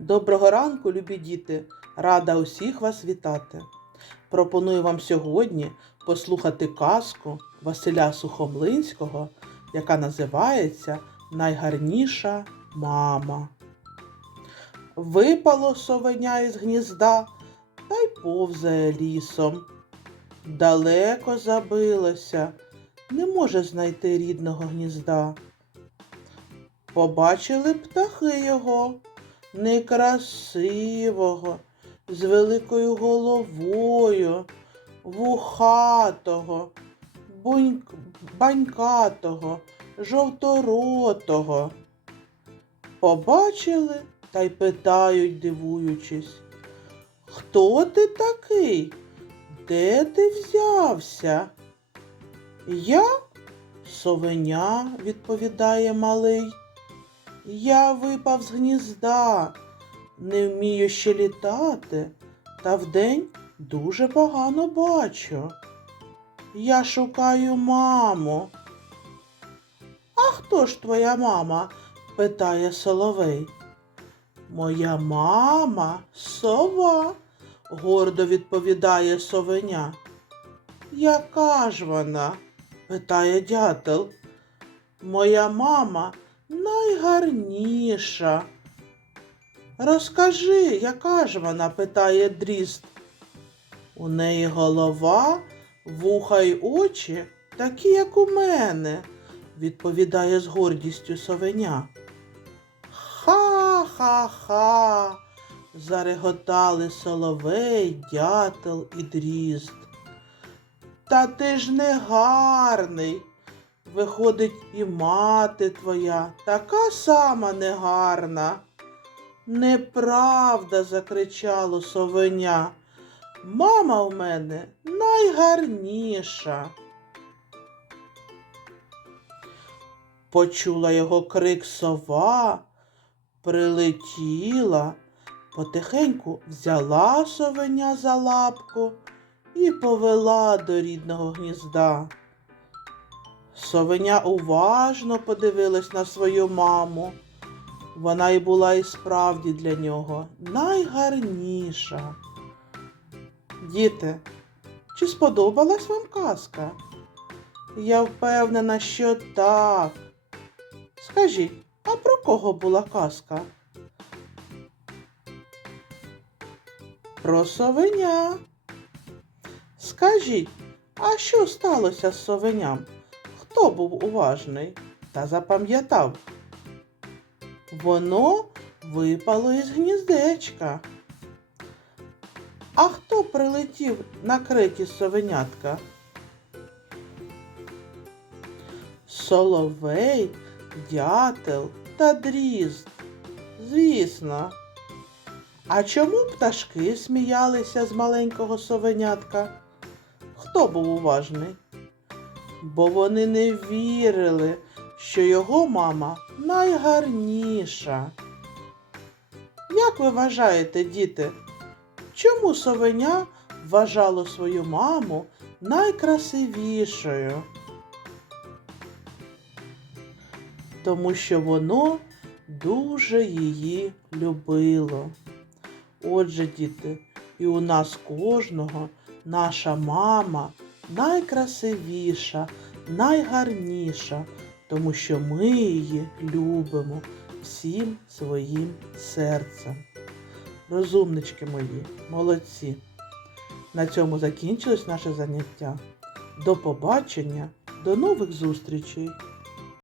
Доброго ранку, любі діти! Рада усіх вас вітати. Пропоную вам сьогодні послухати казку Василя Сухомлинського, яка називається Найгарніша мама. Випало совеня із гнізда та й повзає лісом. Далеко забилося, не може знайти рідного гнізда. Побачили птахи його, некрасивого, з великою головою, вухатого, бунь... банькатого, жовторотого. Побачили та й питають, дивуючись, хто ти такий? Де ти взявся? Я совеня, відповідає малий. Я випав з гнізда, не вмію ще літати, та вдень дуже погано бачу. Я шукаю маму. А хто ж твоя мама? питає Соловей. Моя мама сова, гордо відповідає совеня. Яка ж вона? питає дятел. Моя мама найгарніша. Розкажи, яка ж вона? питає дріст. У неї голова, вуха й очі такі, як у мене, відповідає з гордістю совеня. Ха-ха-ха. зареготали соловей, дятел і дрізд. Та ти ж не гарний. Виходить, і мати твоя така сама негарна. Неправда, закричало совеня. Мама в мене найгарніша. Почула його крик сова, прилетіла, потихеньку взяла совеня за лапку і повела до рідного гнізда. Совеня уважно подивилась на свою маму. Вона й була і справді для нього найгарніша. Діти, чи сподобалась вам казка? Я впевнена, що так. Скажіть, а про кого була казка? Про совеня. Скажіть, а що сталося з совеням? Хто був уважний та запам'ятав? Воно випало із гніздечка. А хто прилетів на криті совенятка? Соловей, дятел та дрізд. Звісно. А чому пташки сміялися з маленького совенятка? Хто був уважний? Бо вони не вірили, що його мама найгарніша. Як ви вважаєте, діти, чому совеня вважало свою маму найкрасивішою? Тому що воно дуже її любило. Отже, діти, і у нас кожного наша мама найкрасивіша, найгарніша, тому що ми її любимо всім своїм серцем. Розумнички мої, молодці. На цьому закінчилось наше заняття. До побачення, до нових зустрічей!